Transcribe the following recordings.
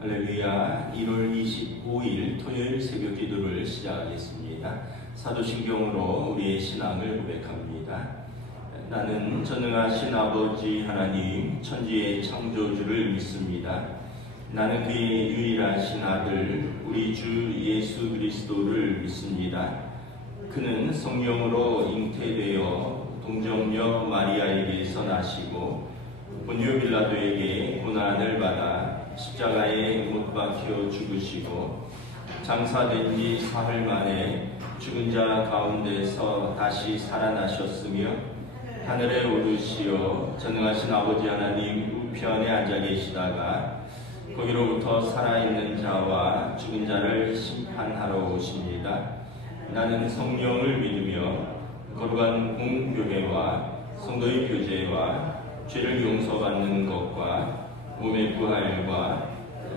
할렐루야. 1월 25일 토요일 새벽 기도를 시작하겠습니다. 사도신경으로 우리의 신앙을 고백합니다. 나는 전능하신 아버지 하나님 천지의 창조주를 믿습니다. 나는 그의 유일하신 아들 우리 주 예수 그리스도를 믿습니다. 그는 성령으로 잉태되어 동정녀 마리아에게서 나시고 본디오 빌라도에게 고난을 받아 십자가에 못 박혀 죽으시고 장사된 지 사흘 만에 죽은 자 가운데서 다시 살아나셨으며 하늘에 오르시어 전능하신 아버지 하나님 우편에 앉아 계시다가 거기로부터 살아있는 자와 죽은 자를 심판하러 오십니다. 나는 성령을 믿으며 거룩한 공교회와 성도의 교제와 죄를 용서받는 것과 몸의 부활과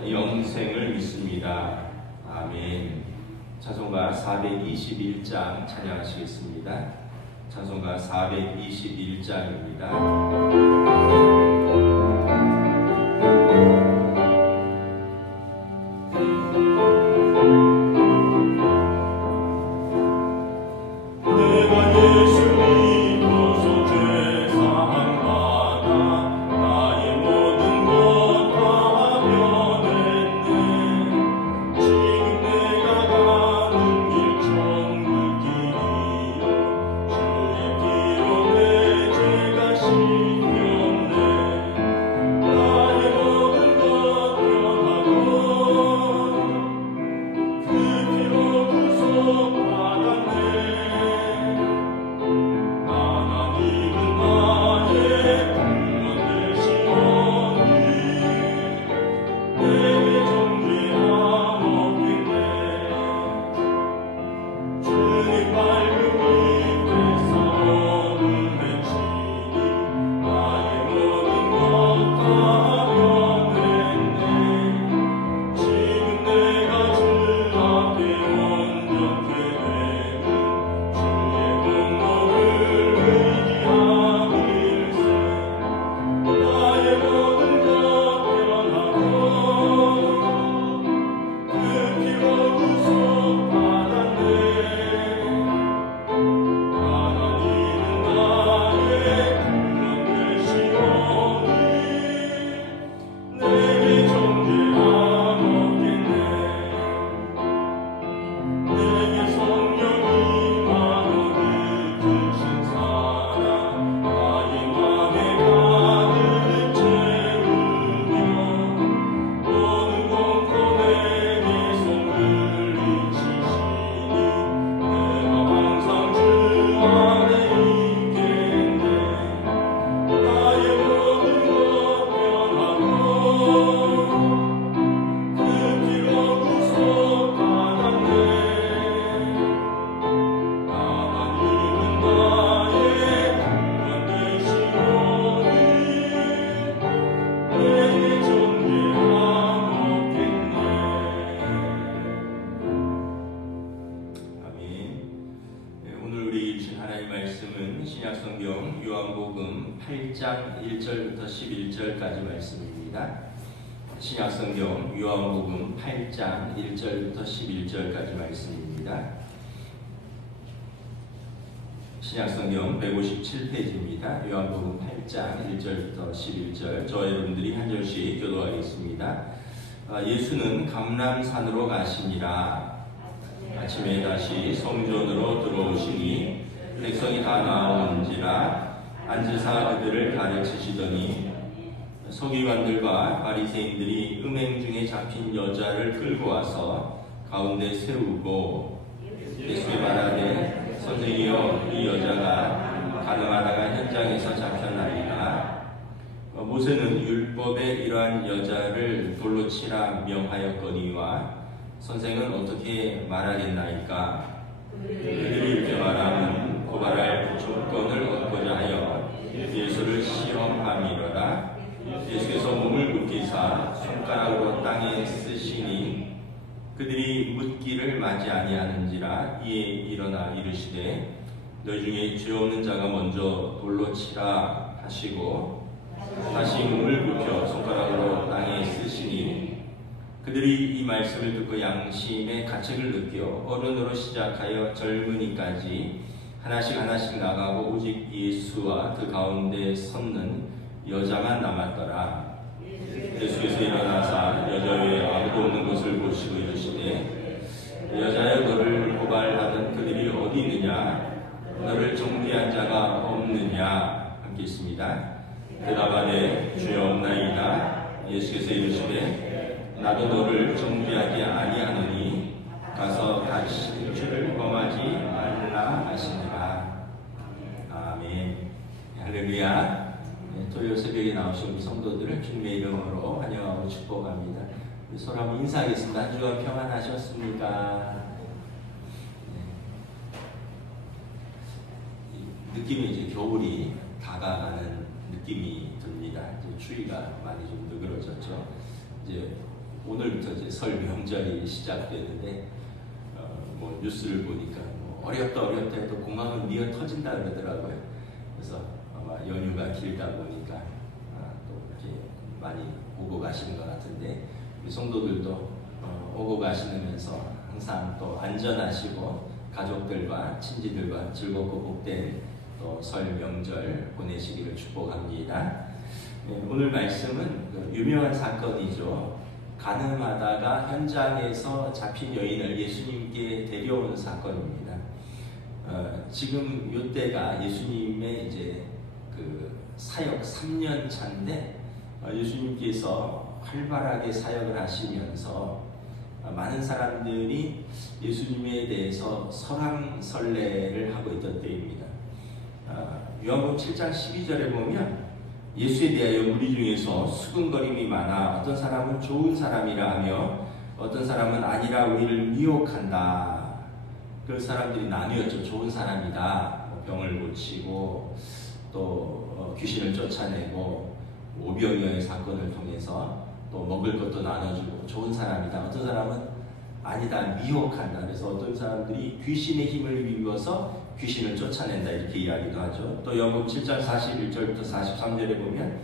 영생을 믿습니다. 아멘. 찬송가 421장 찬양하시겠습니다. 찬송가 421장입니다. 신약성경 요한복음 8장 1절부터 11절까지 말씀입니다. 신약성경 요한복음 8장 1절부터 11절까지 말씀입니다. 신약성경 157페이지입니다. 요한복음 8장 1절부터 11절. 저 여러분들이 한 절씩 교도하겠습니다. 예수는 감람산으로 가시니라. 아침에 다시 성전으로 들어오시니 백성이 다 나오는지라 앉으사 그들을 가르치시더니 서기관들과 바리새인들이 음행 중에 잡힌 여자를 끌고 와서 가운데 세우고 예수께 말하되 선생이여 이 여자가 가늠하다가 현장에서 잡혔나이다. 모세는 율법에 이러한 여자를 돌로 치라 명하였거니와 선생은 어떻게 말하겠나이까? 그들이 이렇게 말하면 고발할 조건을 얻고자 하여 예수를 시험함이로라. 예수께서 몸을 굽히사 손가락으로 땅에 쓰시니 그들이 묻기를 맞이 아니하는지라. 이에 일어나 이르시되 너희 중에 죄 없는 자가 먼저 돌로 치라 하시고 다시 몸을 굽혀 손가락으로 땅에 쓰시니 그들이 이 말씀을 듣고 양심의 가책을 느껴 어른으로 시작하여 젊은이까지 하나씩 나가고 오직 예수와 그 가운데 섰는 여자만 남았더라. 예수께서 일어나사 여자 외에 아무도 없는 것을 보시고 이르시되 여자여 너를 고발하던 그들이 어디 있느냐? 너를 정죄한 자가 없느냐? 함께 있습니다. 대답하되 주여 없나이다. 예수께서 이르시되 나도 너를 정죄하지 아니하노니 가서 다시 죄를 범하지 말라 하시니라. 아멘. 할렐루야. 토요일 새벽에 나오신 우리 성도들을 주님의 이름으로 환영하고 축복합니다. 서로 한번 인사하겠습니다. 한 주간 평안하셨습니까? 느낌이 이제 겨울이 다가가는 느낌이 듭니다. 이제 추위가 많이 좀 느그러졌죠. 이제 오늘부터 이제 설 명절이 시작되는데 뭐 뉴스를 보니까 뭐 어렵다 해도 공항은 미어 터진다 그러더라고요. 그래서 아마 연휴가 길다 보니까 또 이렇게 많이 오고 가시는 것 같은데 우리 성도들도 오고 가시면서 항상 또 안전하시고 가족들과 친지들과 즐겁고 복된 또 설 명절 보내시기를 축복합니다. 오늘 말씀은 유명한 사건이죠. 가늠하다가 현장에서 잡힌 여인을 예수님께 데려온 사건입니다. 지금 이때가 예수님의 이제 그 사역 3년 차인데 예수님께서 활발하게 사역을 하시면서 많은 사람들이 예수님에 대해서 설왕설래를 하고 있던 때입니다. 요한복음 7장 12절에 보면 예수에 대하여 무리 중에서 수근거림이 많아 어떤 사람은 좋은 사람이라 하며 어떤 사람은 아니라 우리를 미혹한다. 그 사람들이 나뉘었죠. 좋은 사람이다. 병을 고치고 또 귀신을 쫓아내고 오병이어의 사건을 통해서 또 먹을 것도 나눠주고 좋은 사람이다. 어떤 사람은 아니다. 미혹한다. 그래서 어떤 사람들이 귀신의 힘을 입어서 귀신을 쫓아낸다 이렇게 이야기도 하죠. 또 요한복음 7장 41절부터 43절에 보면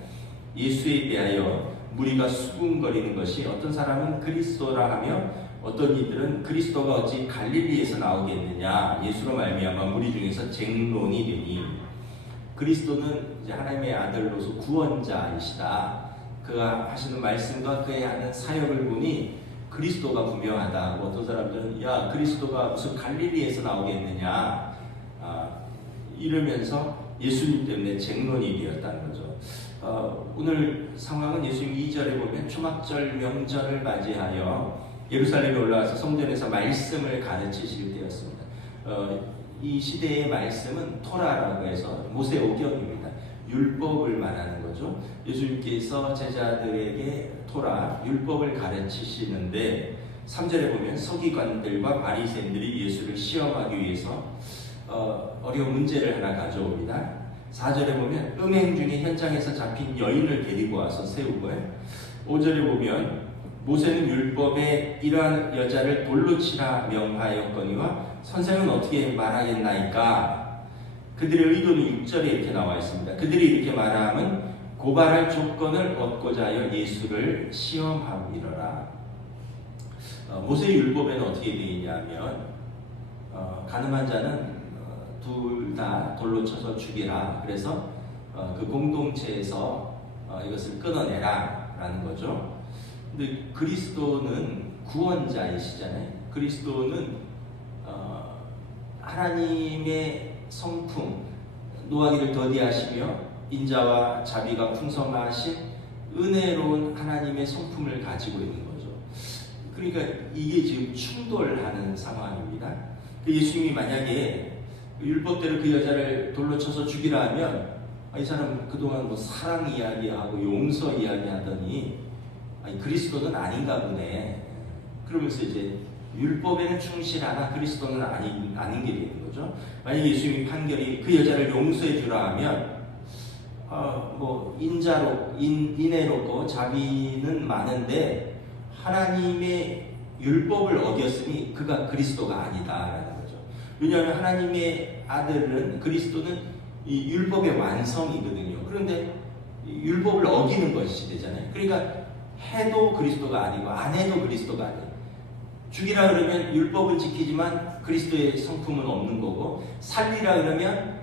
예수에 대하여 무리가 수군거리는 것이 어떤 사람은 그리스도라 하며 어떤 이들은 그리스도가 어찌 갈릴리에서 나오겠느냐. 예수로 말미암아 무리 중에서 쟁론이 되니 그리스도는 이제 하나님의 아들로서 구원자이시다. 그가 하시는 말씀과 그의 하는 사역을 보니 그리스도가 분명하다. 어떤 사람들은 야 그리스도가 무슨 갈릴리에서 나오겠느냐 이러면서 예수님 때문에 쟁론이 되었다는 거죠. 오늘 상황은 예수님 2절에 보면 초막절 명절을 맞이하여 예루살렘에 올라와서 성전에서 말씀을 가르치실 때였습니다. 이 시대의 말씀은 토라라고 해서 모세오경입니다. 율법을 말하는 거죠. 예수님께서 제자들에게 토라, 율법을 가르치시는데 3절에 보면 서기관들과 바리새인들이 예수를 시험하기 위해서 어려운 문제를 하나 가져옵니다. 4절에 보면 음행 중에 현장에서 잡힌 여인을 데리고 와서 세우고요. 5절에 보면 모세는 율법에 이러한 여자를 돌로 치라 명하였거니와 선생은 어떻게 말하겠나이까. 그들의 의도는 6절에 이렇게 나와 있습니다. 그들이 이렇게 말하면 고발할 조건을 얻고자 하여 예수를 시험함이러라. 모세 율법에는 어떻게 되어 있냐면 가늠한 자는 둘 다 돌로 쳐서 죽이라. 그래서 그 공동체에서 이것을 끊어내라 라는 거죠. 근데 그리스도는 구원자이시잖아요. 그리스도는 하나님의 성품 노하기를 더디하시며 인자와 자비가 풍성하신 은혜로운 하나님의 성품을 가지고 있는 거죠. 그러니까 이게 지금 충돌하는 상황입니다. 예수님이 만약에 율법대로 그 여자를 돌로 쳐서 죽이라 하면 이 사람 그동안 뭐 사랑 이야기하고 용서 이야기하더니 그리스도는 아닌가 보네. 그러면서 이제 율법에는 충실하나 그리스도는 아닌 게 되는 거죠. 만약에 예수님이 판결이 그 여자를 용서해 주라 하면 뭐 인애롭고 자비는 많은데 하나님의 율법을 어겼으니 그가 그리스도가 아니다라는 거죠. 왜냐하면 하나님의 아들은 그리스도는 이 율법의 완성이거든요. 그런데 율법을 어기는 것이 되잖아요. 그러니까 해도 그리스도가 아니고 안 해도 그리스도가 아니에요. 죽이라 그러면 율법은 지키지만 그리스도의 성품은 없는 거고, 살리라 그러면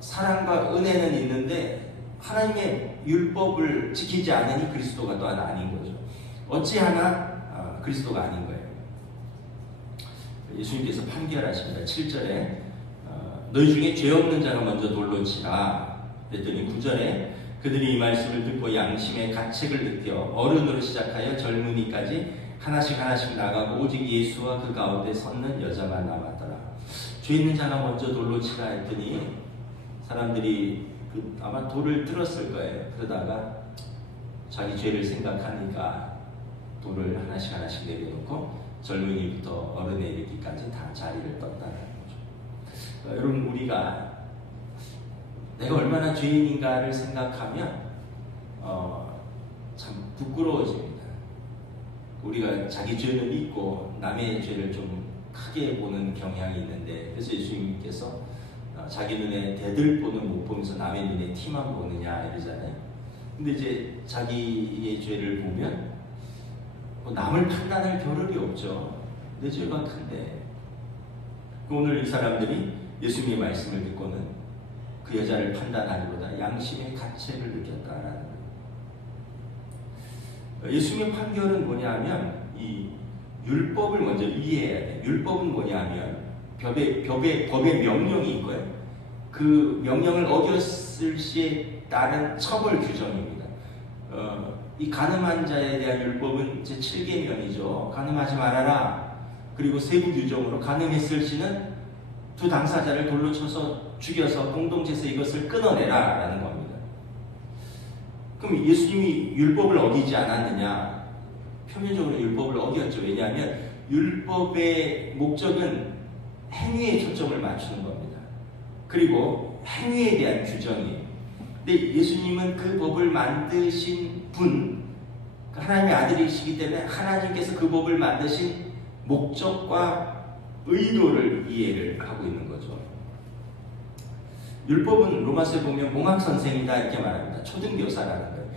사랑과 은혜는 있는데 하나님의 율법을 지키지 않으니 그리스도가 또한 아닌 거죠. 어찌하나 그리스도가 아닌 거예요. 예수님께서 판결하십니다. 7절에 너희 중에 죄 없는 자가 먼저 돌로 치라 그랬더니 9절에 그들이 이 말씀을 듣고 양심의 가책을 느껴 어른으로 시작하여 젊은이까지 하나씩 나가고 오직 예수와 그 가운데 섰는 여자만 남았더라. 죄 있는 자가 먼저 돌로 치라 했더니 사람들이 아마 돌을 들었을 거예요. 그러다가 자기 죄를 생각하니까 돌을 하나씩 내려놓고 젊은이부터 어른에 이르기까지 다 자리를 떴다는 거죠. 여러분, 우리가 내가 얼마나 죄인인가를 생각하면 참 부끄러워집니다. 우리가 자기 죄는 있고 남의 죄를 좀 크게 보는 경향이 있는데, 그래서 예수님께서 자기 눈에 대들보는 못 보면서 남의 눈에 티만 보느냐 이러잖아요. 근데 이제 자기의 죄를 보면 뭐 남을 판단할 겨를이 없죠. 내 죄가 큰데. 오늘 이 사람들이 예수님의 말씀을 듣고는 그 여자를 판단하기보다 양심의 가책을 느꼈다라는 거예요. 예수님의 판결은 뭐냐면 이 율법을 먼저 이해해야 돼요. 율법은 뭐냐면 법의 명령이 있고요. 그 명령을 어겼을 시에 따른 처벌 규정입니다. 이 간음한 자에 대한 율법은 제7계명이죠. 간음하지 말아라. 그리고 세부 규정으로 간음했을 시는 두 당사자를 돌로 쳐서 죽여서 공동체에서 이것을 끊어내라 라는 겁니다. 그럼 예수님이 율법을 어기지 않았느냐? 표면적으로 율법을 어겼죠. 왜냐하면 율법의 목적은 행위에 초점을 맞추는 겁니다. 그리고 행위에 대한 규정이에요. 근데 예수님은 그 법을 만드신 분, 하나님의 아들이시기 때문에 하나님께서 그 법을 만드신 목적과 의도를 이해를 하고 있는 거죠. 율법은 로마서에 보면 몽학선생이다 이렇게 말합니다. 초등교사라는 거예요.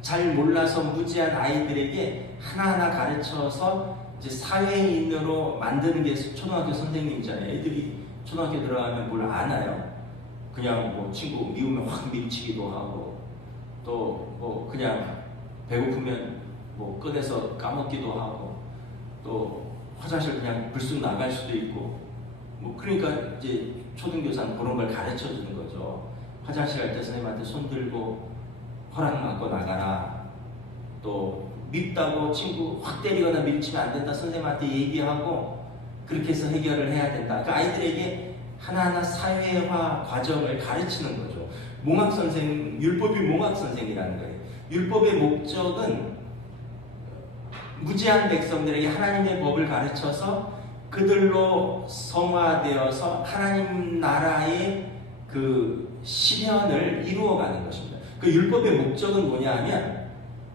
잘 몰라서 무지한 아이들에게 하나하나 가르쳐서 이제 사회인으로 만드는 게 초등학교 선생님이잖아요. 애들이 초등학교 들어가면 뭘 아나요? 그냥 뭐 친구 미우면 확 밀치기도 하고, 또 뭐 그냥 배고프면 뭐 꺼내서 까먹기도 하고, 또 화장실 그냥 불쑥 나갈 수도 있고, 뭐 그러니까 이제 초등교사는 그런 걸 가르쳐 주는 거죠. 화장실 갈 때 선생님한테 손 들고 허락 받고 나가라. 또 밉다고 친구 확 때리거나 밀치면 안 된다. 선생님한테 얘기하고 그렇게 해서 해결을 해야 된다. 그러니까 아이들에게 하나하나 사회화 과정을 가르치는 거죠. 몽학선생, 율법이 몽학선생이라는 거예요. 율법의 목적은 무지한 백성들에게 하나님의 법을 가르쳐서 그들로 성화되어서 하나님 나라의 그 실현을 이루어가는 것입니다. 그 율법의 목적은 뭐냐 하면,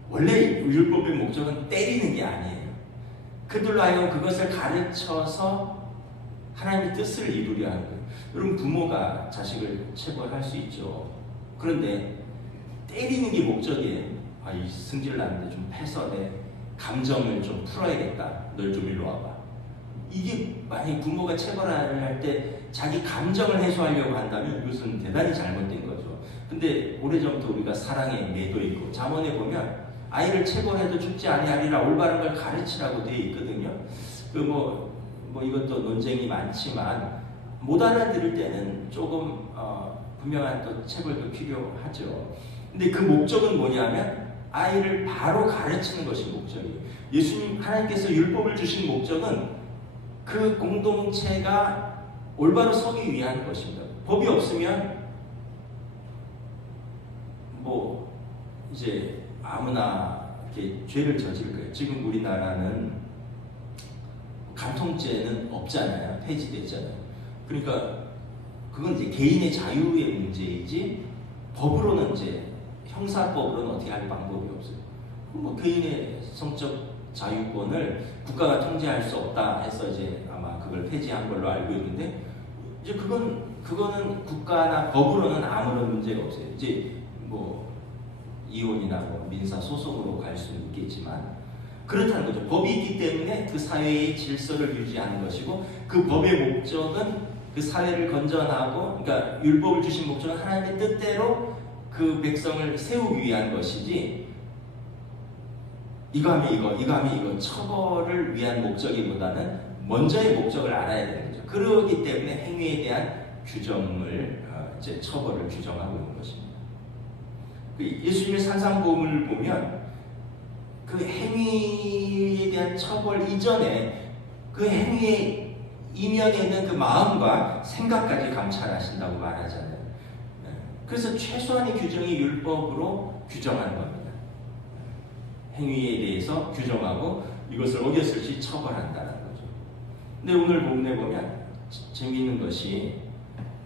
원래 율법의 목적은 때리는 게 아니에요. 그들로 하여금 그것을 가르쳐서 하나님의 뜻을 이루려 하는 거예요. 여러분, 부모가 자식을 체벌할 수 있죠. 그런데 때리는 게 목적이에요. 이 승질 나는데 좀 패서 내 감정을 좀 풀어야겠다. 널 좀 일로 와봐. 이게 만약 부모가 체벌을 할 때 자기 감정을 해소하려고 한다면 이것은 대단히 잘못된 거죠. 근데 오래전부터 우리가 사랑에 매도 있고 잠언에 보면 아이를 체벌해도 죽지 아니하리라 올바른 걸 가르치라고 되어 있거든요. 뭐 이것도 논쟁이 많지만 못 알아들을 때는 조금 분명한 또 체벌도 필요하죠. 근데 그 목적은 뭐냐면 아이를 바로 가르치는 것이 목적이에요. 예수님 하나님께서 율법을 주신 목적은 그 공동체가 올바로 서기 위한 것입니다. 법이 없으면 뭐 이제 아무나 이렇게 죄를 저질 거예요. 지금 우리나라는 간통죄는 없잖아요. 폐지됐잖아요. 그러니까 그건 이제 개인의 자유의 문제이지 법으로는 이제 형사법으로는 어떻게 할 방법이 없어요. 뭐 개인의 성적 자유권을 국가가 통제할 수 없다 해서 이제 아마 그걸 폐지한 걸로 알고 있는데, 이제 그거는 국가나 법으로는 아무런 문제가 없어요. 이제 뭐 이혼이나 뭐 민사 소송으로 갈 수는 있겠지만 그렇다는 거죠. 법이 있기 때문에 그 사회의 질서를 유지하는 것이고 그 법의 목적은 그 사회를 건전하고 그러니까 율법을 주신 목적은 하나님의 뜻대로 그 백성을 세우기 위한 것이지 이거 하면 이거 하면 이거 처벌을 위한 목적이보다는 먼저의 목적을 알아야 되는 거죠. 그러기 때문에 행위에 대한 규정을 이제 처벌을 규정하고 있는 것입니다. 예수님의 산상보험을 보면 그 행위에 대한 처벌 이전에 그 행위의 이면에 있는 그 마음과 생각까지 감찰하신다고 말하잖아요. 그래서 최소한의 규정이 율법으로 규정하는 겁니다. 행위에 대해서 규정하고 이것을 어겼을 시 처벌한다는 거죠. 근데 오늘 본문에 보면 재미있는 것이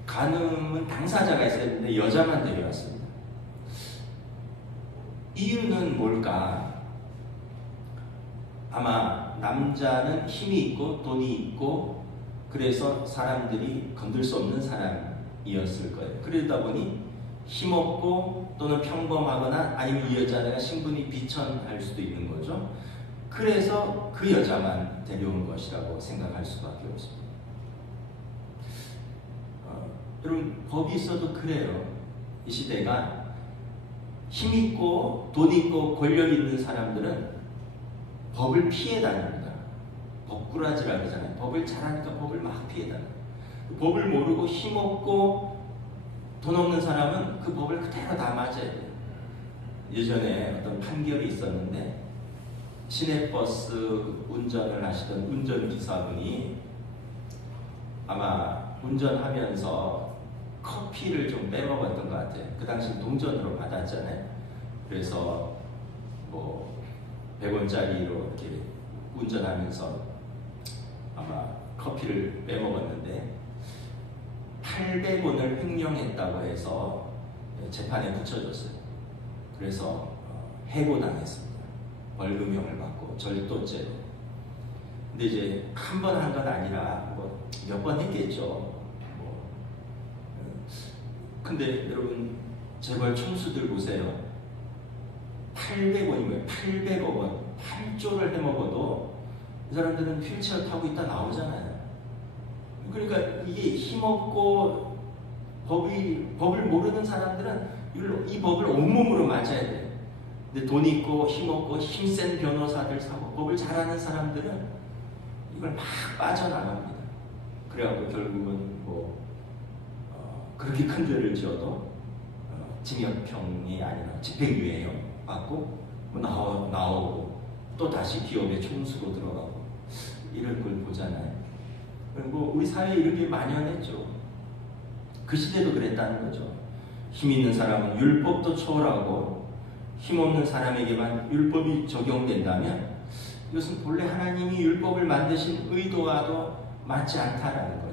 간음은 당사자가 있어야 되는데 여자만 데려왔습니다. 이유는 뭘까? 아마 남자는 힘이 있고 돈이 있고 그래서 사람들이 건들 수 없는 사람이었을 거예요. 그러다 보니 힘없고 또는 평범하거나 아니면 이 여자가 신분이 비천할 수도 있는 거죠. 그래서 그 여자만 데려온 것이라고 생각할 수밖에 없습니다. 여러분 법이 있어도 그래요. 이 시대가 힘있고 돈 있고 권력 있는 사람들은 법을 피해 다닙니다. 법꾸라지라고 하잖아요. 법을 잘하니까 법을 막 피해 다녀요. 법을 모르고 힘없고 돈 없는 사람은 그 법을 그대로 다 맞아야 돼요. 예전에 어떤 판결이 있었는데 시내버스 운전을 하시던 운전기사분이 아마 운전하면서 커피를 좀 빼먹었던 것 같아요. 그 당시 동전으로 받았잖아요. 그래서 뭐 100원짜리로 이렇게 운전하면서 아마 커피를 빼먹었는데 800원을 횡령했다고 해서 재판에 붙여졌어요. 그래서 해고당했습니다. 벌금형을 받고 절도죄로. 근데 이제 한 번 한 건 아니라 뭐 몇 번 했겠죠. 근데 여러분 재벌 총수들 보세요. 800원이면 800억 원, 8조를 해먹어도 이 사람들은 휠체어 타고 있다 나오잖아요. 그러니까 이게 힘없고 법을 모르는 사람들은 이 법을 온몸으로 맞아야 돼요. 근데 돈 있고 힘없고 힘센 변호사들 사고 법을 잘하는 사람들은 이걸 막 빠져나갑니다. 그래갖고 결국은 그렇게 큰 죄를 지어도 징역형이 아니라 집행유예요 받고 나오고 또 다시 기업의 총수로 들어가고 이런 걸 보잖아요. 우리 사회에 이런 게 만연했죠. 그 시대도 그랬다는 거죠. 힘 있는 사람은 율법도 초월하고 힘없는 사람에게만 율법이 적용된다면 이것은 본래 하나님이 율법을 만드신 의도와도 맞지 않다라는 거예요.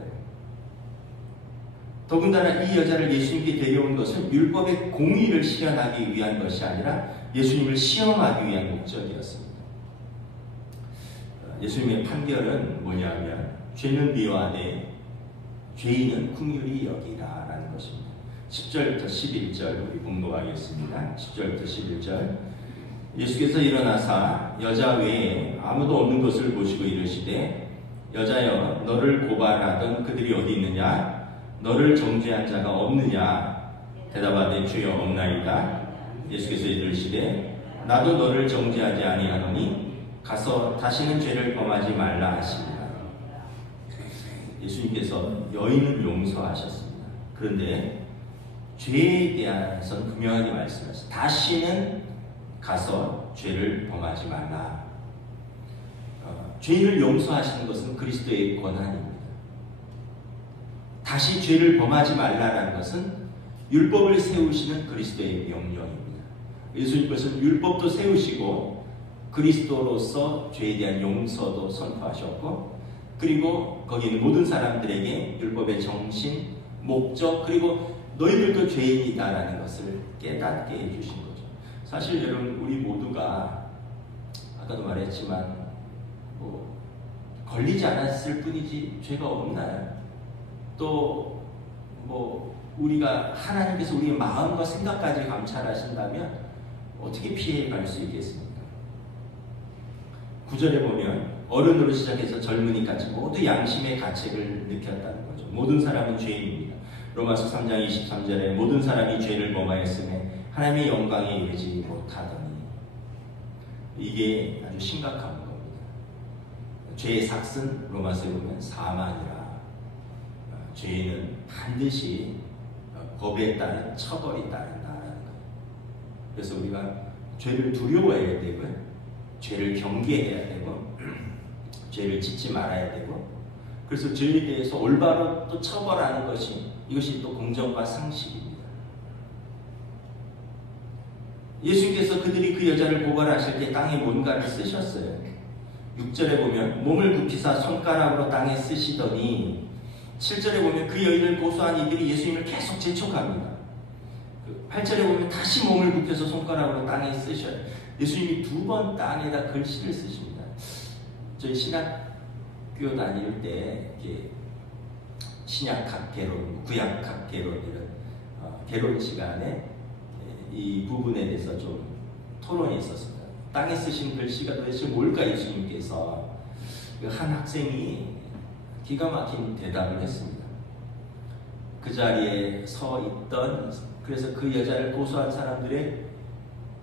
더군다나 이 여자를 예수님께 데려온 것은 율법의 공의를 실현하기 위한 것이 아니라 예수님을 시험하기 위한 목적이었습니다. 예수님의 판결은 뭐냐면 죄는 미워하되 죄인은 긍휼히 여기라라는 것입니다. 10절부터 11절 우리 봉독하겠습니다. 10절부터 11절 예수께서 일어나사 여자 외에 아무도 없는 것을 보시고 이르시되 여자여 너를 고발하던 그들이 어디 있느냐 너를 정죄한 자가 없느냐 대답하되 주여 없나이다. 예수께서 이르시되 나도 너를 정죄하지 아니하노니 가서 다시는 죄를 범하지 말라 하시니라. 예수님께서 여인은 용서하셨습니다. 그런데 죄에 대해서는 분명하게 말씀하셨어요. 다시는 가서 죄를 범하지 말라. 죄를 용서하시는 것은 그리스도의 권한입니다. 다시 죄를 범하지 말라라는 것은 율법을 세우시는 그리스도의 명령입니다. 예수님께서는 율법도 세우시고 그리스도로서 죄에 대한 용서도 선포하셨고 그리고 거기 있는 모든 사람들에게 율법의 정신, 목적 그리고 너희들도 죄인이다라는 것을 깨닫게 해주신 거죠. 사실 여러분 우리 모두가 아까도 말했지만 걸리지 않았을 뿐이지 죄가 없나요? 또 우리가 하나님께서 우리의 마음과 생각까지 감찰하신다면 어떻게 피해갈 수 있겠습니까? 9절에 보면 어른으로 시작해서 젊은이까지 모두 양심의 가책을 느꼈다는 거죠. 모든 사람은 죄인입니다. 로마서 3장 23절에 모든 사람이 죄를 범하였음에 하나님의 영광에 이르지 못하더니, 이게 아주 심각한 겁니다. 죄의 삭은 로마서에 보면 사망이라, 죄는 반드시 법에 따른 처벌이 따른다라는 거예요. 그래서 우리가 죄를 두려워해야 되고요, 죄를 경계해야 되고, 죄를 짓지 말아야 되고, 그래서 죄에 대해서 올바로 또 처벌하는 것이, 이것이 또 공정과 상식입니다. 예수님께서 그들이 그 여자를 고발하실 때 땅에 뭔가를 쓰셨어요. 6절에 보면 몸을 굽히사 손가락으로 땅에 쓰시더니, 7절에 보면 그 여인을 고소한 이들이 예수님을 계속 재촉합니다. 8절에 보면 다시 몸을 굽혀서 손가락으로 땅에 쓰셔요. 예수님이 2번 땅에다 글씨를 쓰십니다. 저희 신학교 다닐 때 신약학 개론, 구약학 개론, 이런 개론 시간에 이 부분에 대해서 좀 토론이 있었습니다. 땅에 쓰신 글씨가 도대체 뭘까? 예수님께서 한 학생이 기가 막힌 대답을 했습니다. 그 자리에 서 있던, 그래서 그 여자를 고소한 사람들의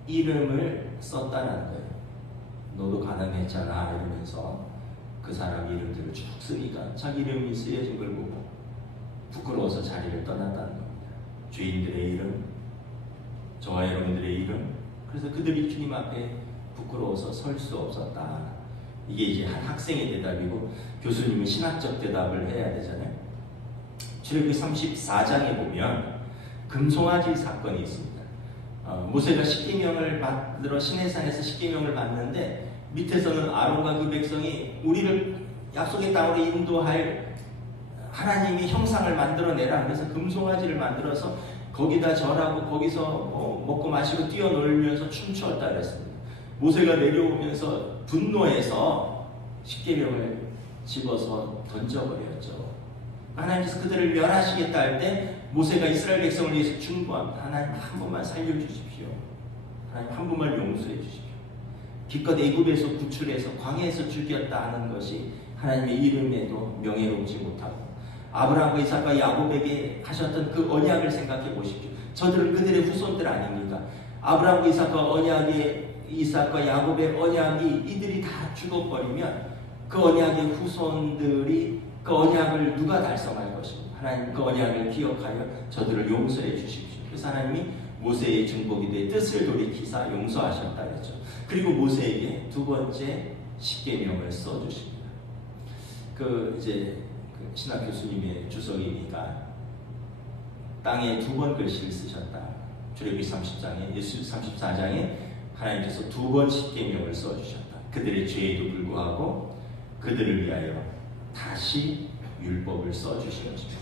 이름을 썼다는 거예요. 너도 가능했잖아 이러면서 그 사람 이름들을 쭉 쓰니까 자기 이름이 쓰여진 걸 보고 부끄러워서 자리를 떠났다는 겁니다. 죄인들의 이름, 저와 여러분들의 이름, 그래서 그들이 주님 앞에 부끄러워서 설 수 없었다. 이게 이제 한 학생의 대답이고, 교수님은 신학적 대답을 해야 되잖아요. 출애굽기 34장에 보면 금송아지 사건이 있습니다. 모세가 십계명을 만들어 시내산에서 십계명을 받는데, 밑에서는 아론과 그 백성이 우리를 약속의 땅으로 인도할 하나님의 형상을 만들어내라. 그래서 금송아지를 만들어서 거기다 절하고 거기서 먹고 마시고 뛰어놀면서 춤추었다 그랬습니다. 모세가 내려오면서 분노해서 십계명을 집어서 던져버렸죠. 하나님께서 그들을 멸하시겠다 할 때 모세가 이스라엘 백성을 위해서 중보합니다. 하나님 한 번만 살려주십시오. 하나님 한 번만 용서해 주십시오. 기껏 애굽에서 구출해서 광야에서 죽였다 하는 것이 하나님의 이름에도 명예롭지 못하고, 아브라함과 이삭과 야곱에게 하셨던 그 언약을 생각해 보십시오. 저들은 그들의 후손들 아닙니까? 아브라함과 이삭과 야곱의 언약이 이들이 다 죽어버리면 그 언약의 후손들이 그 언약을 누가 달성할 것입니까? 하나님 그 언약을 기억하여 저들을 용서해 주십시오. 그래서 하나님이 모세의 중복이 돼 뜻을 돌이키사 용서하셨다 그랬죠. 그리고 모세에게 2번째 십계명을 써주십니다. 이제 신학 교수님의 주석이니까 땅에 2번 글씨를 쓰셨다. 출애굽기 34장에 하나님께서 2번 십계명을 써주셨다. 그들의 죄에도 불구하고 그들을 위하여 다시 율법을 써주신 것입니다.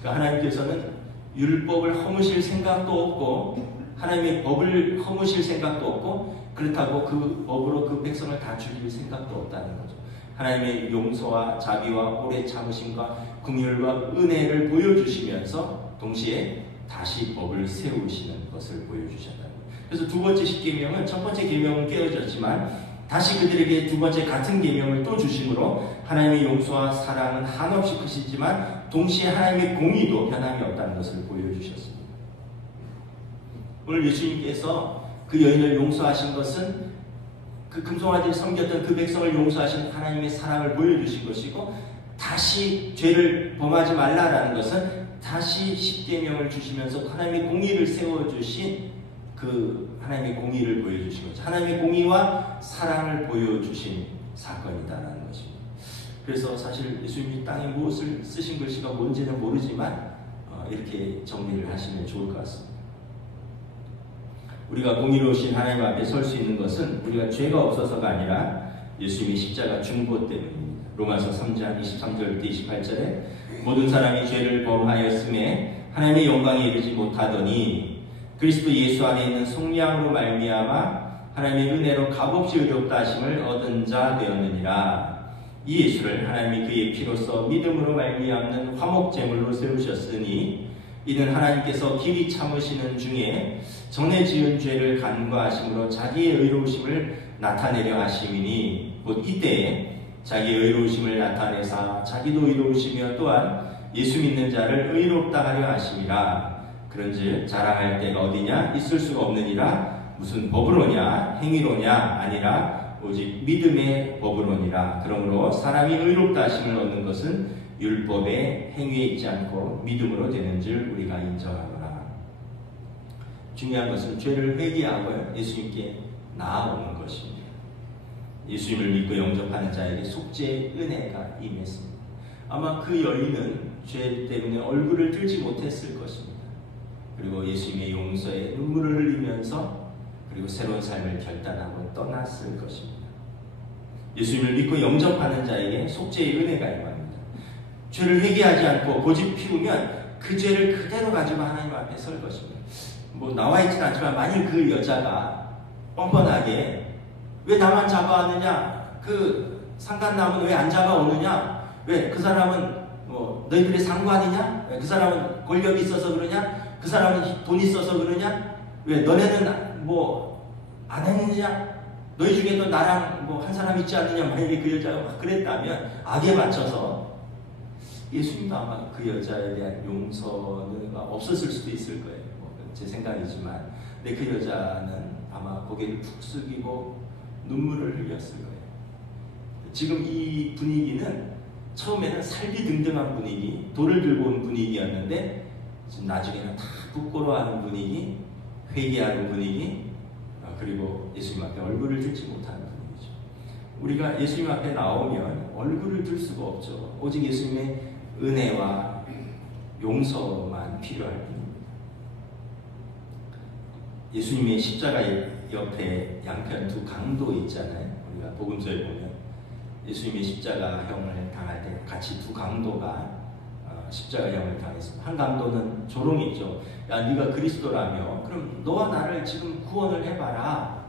그러니까 하나님께서는 율법을 허무실 생각도 없고, 하나님의 법을 허무실 생각도 없고, 그렇다고 그 법으로 그 백성을 다 죽일 생각도 없다는 거죠. 하나님의 용서와 자비와 오래 참으심과 긍휼과 은혜를 보여주시면서 동시에 다시 법을 세우시는 것을 보여주셨다는 거예요. 그래서 2번째 십계명은 첫 번째 계명은 깨어졌지만 다시 그들에게 2번째 같은 계명을 또 주심으로 하나님의 용서와 사랑은 한없이 크시지만 동시에 하나님의 공의도 변함이 없다는 것을 보여주셨습니다. 오늘 예수님께서 그 여인을 용서하신 것은 그 금송아지를 섬겼던 그 백성을 용서하신 하나님의 사랑을 보여주신 것이고, 다시 죄를 범하지 말라라는 것은 다시 십계명을 주시면서 하나님의 공의를 세워주신 그 하나님의 공의를 보여주신 거죠. 하나님의 공의와 사랑을 보여주신 사건이다라는 것입니다. 그래서 사실 예수님이 땅에 무엇을 쓰신 글씨가 뭔지는 모르지만 이렇게 정리를 하시면 좋을 것 같습니다. 우리가 공의로우신 하나님 앞에 설 수 있는 것은 우리가 죄가 없어서가 아니라 예수님의 십자가 중보 때문입니다. 로마서 3장 23절부터 28절에 모든 사람이 죄를 범하였음에 하나님의 영광에 이르지 못하더니 그리스도 예수 안에 있는 속량으로 말미암아 하나님의 은혜로 값없이 의롭다 하심을 얻은 자 되었느니라. 이 예수를 하나님이 그의 피로써 믿음으로 말미암는 화목제물로 세우셨으니 이는 하나님께서 길이 참으시는 중에 전에 지은 죄를 간과하심으로 자기의 의로우심을 나타내려 하심이니 곧 이때에 자기의 의로우심을 나타내사 자기도 의로우시며 또한 예수 믿는 자를 의롭다 하려 하심이라. 그런즉 자랑할 때가 어디냐? 있을 수가 없느니라. 무슨 법으로냐? 행위로냐? 아니라 오직 믿음의 법으로니라. 그러므로 사람이 의롭다 하심을 얻는 것은 율법의 행위에 있지 않고 믿음으로 되는 줄 우리가 인정하노라. 중요한 것은 죄를 회개하고 예수님께 나아오는 것입니다. 예수님을 믿고 영접하는 자에게 속죄의 은혜가 임했습니다. 아마 그 여인은 죄 때문에 얼굴을 들지 못했을 것입니다. 그리고 예수님의 용서에 눈물을 흘리면서 그리고 새로운 삶을 결단하고 떠났을 것입니다. 예수님을 믿고 영접하는 자에게 속죄의 은혜가 임합니다. 죄를 회개하지 않고 고집 피우면 그 죄를 그대로 가지고 하나님 앞에 설 것입니다. 뭐 나와 있지는 않지만 만일 그 여자가 뻔뻔하게 왜 나만 잡아왔느냐? 그 상간남은 왜 안 잡아오느냐? 왜 그 사람은 뭐 너희들의 상관이냐? 왜 그 사람은 권력이 있어서 그러냐? 그 사람은 돈 있어서 그러냐? 왜 너네는 뭐 안 했느냐? 너희 중에도 나랑 뭐 한 사람 있지 않느냐? 만약에 그 여자가 막 그랬다면 악에 맞춰서 예수님도 아마 그 여자에 대한 용서는 없었을 수도 있을 거예요. 제 생각이지만, 근데 그 여자는 아마 고개를 푹 숙이고 눈물을 흘렸을 거예요. 지금 이 분위기는 처음에는 살기등등한 분위기, 돌을 들고 온 분위기였는데 지금 나중에는 다 부끄러워하는 분위기, 회개하는 분위기, 그리고 예수님 앞에 얼굴을 들지 못하는 분위기죠. 우리가 예수님 앞에 나오면 얼굴을 들 수가 없죠. 오직 예수님의 은혜와 용서만 필요할 뿐입니다. 예수님의 십자가 옆에 양편 두 강도 있잖아요. 우리가 복음서에 보면 예수님의 십자가형을 당할 때 같이 두 강도가 십자가형을 당했습니다. 한 강도는 조롱했죠. 야, 네가 그리스도라며 그럼 너와 나를 지금 구원을 해봐라.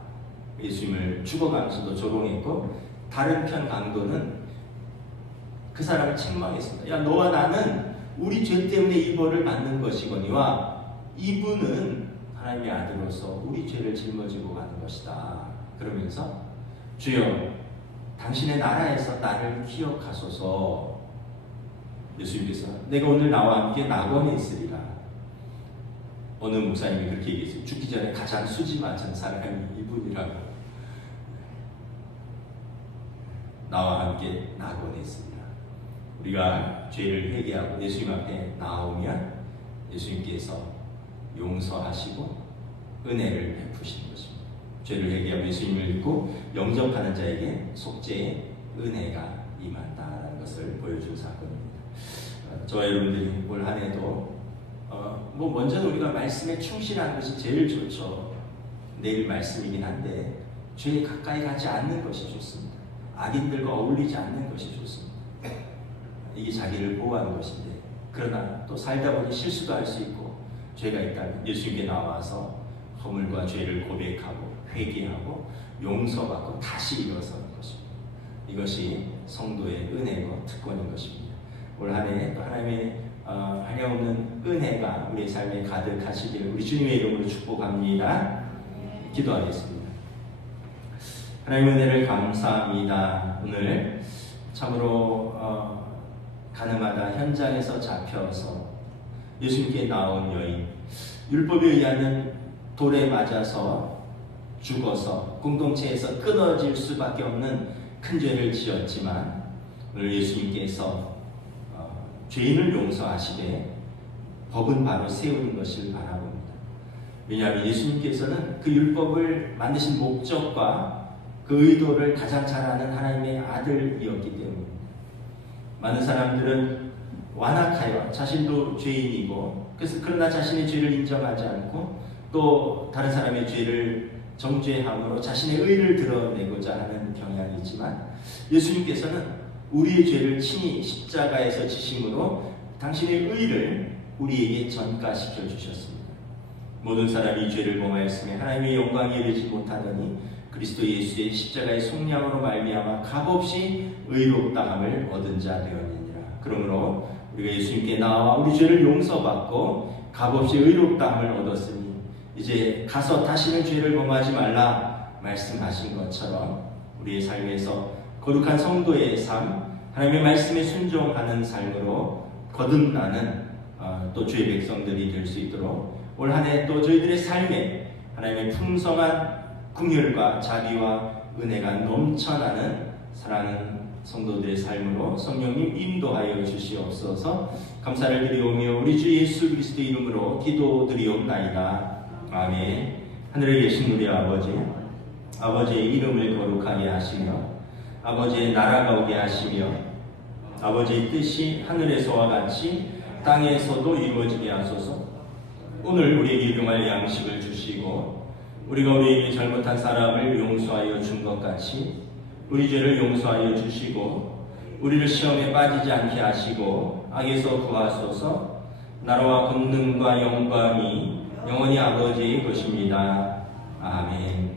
예수님을 죽어가면서도 조롱했고, 다른 편 강도는 그 사람을 책망했습니다. 야, 너와 나는 우리 죄 때문에 이 벌을 받는 것이거니와 이분은 하나님의 아들로서 우리 죄를 짊어지고 가는 것이다. 그러면서 주여 당신의 나라에서 나를 기억하소서. 예수님께서 내가 오늘 나와 함께 낙원에 있으리라. 어느 목사님이 그렇게 얘기했어요. 죽기 전에 가장 수지 많은 사람이 이분이라고. 나와 함께 낙원에 있으리라. 우리가 죄를 회개하고 예수님 앞에 나오면 예수님께서 용서하시고 은혜를 베푸시는 것입니다. 죄를 회개하고 예수님을 믿고 영접하는 자에게 속죄의 은혜가 임한다는 것을 보여준 사건입니다. 저와 여러분들이 올 한 해도 뭐 먼저는 우리가 말씀에 충실하는 것이 제일 좋죠. 내일 말씀이긴 한데 죄에 가까이 가지 않는 것이 좋습니다. 악인들과 어울리지 않는 것이 좋습니다. 이게 자기를 보호하는 것인데, 그러나 또 살다 보니 실수도 할 수 있고 죄가 있다면 예수님께 나와서 허물과 죄를 고백하고 회개하고 용서받고 다시 일어서는 것입니다. 이것이 성도의 은혜고 특권인 것입니다. 올 한 해 또 하나님의 한량없는 은혜가 우리의 삶에 가득하시기를 우리 주님의 이름으로 축복합니다. 기도하겠습니다. 하나님의 은혜를 감사합니다. 오늘 참으로 가늠하다 현장에서 잡혀서 예수님께 나온 여인, 율법에 의하면 돌에 맞아서 죽어서 공동체에서 끊어질 수밖에 없는 큰 죄를 지었지만 오늘 예수님께서 죄인을 용서하시되 법은 바로 세우는 것을 바라봅니다. 왜냐하면 예수님께서는 그 율법을 만드신 목적과 그 의도를 가장 잘 아는 하나님의 아들이었기 때문입니다. 많은 사람들은 완악하여 자신도 죄인이고 그러나 자신의 죄를 인정하지 않고 또 다른 사람의 죄를 정죄함으로 자신의 의를 드러내고자 하는 경향이 있지만, 예수님께서는 우리의 죄를 친히 십자가에서 지심으로 당신의 의를 우리에게 전가시켜 주셨습니다. 모든 사람이 죄를 범하였으며 하나님의 영광에 이르지 못하더니 그리스도 예수의 십자가의 속량으로 말미암아 값없이 의롭다함을 얻은 자 되었느니라. 그러므로 우리가 예수님께 나와 우리 죄를 용서받고 값없이 의롭다함을 얻었으니 이제 가서 다시는 죄를 범하지 말라 말씀하신 것처럼 우리의 삶에서 거룩한 성도의 삶, 하나님의 말씀에 순종하는 삶으로 거듭나는 또 주의 백성들이 될 수 있도록 올 한 해 또 저희들의 삶에 하나님의 풍성한 긍휼과 자비와 은혜가 넘쳐나는 사랑하는 성도들의 삶으로 성령님 인도하여 주시옵소서. 감사를 드리오며 우리 주 예수 그리스도의 이름으로 기도드리옵나이다. 아멘. 하늘에 계신 우리 아버지, 아버지의 이름을 거룩하게 하시며 아버지의 나라가 오게 하시며 아버지의 뜻이 하늘에서와 같이 땅에서도 이루어지게 하소서. 오늘 우리에게 일용할 양식을 주시고 우리가 우리에게 잘못한 사람을 용서하여 준 것 같이 우리 죄를 용서하여 주시고 우리를 시험에 빠지지 않게 하시고 악에서 구하소서. 나라와 권능과 영광이 영원히 아버지의 것입니다. 아멘.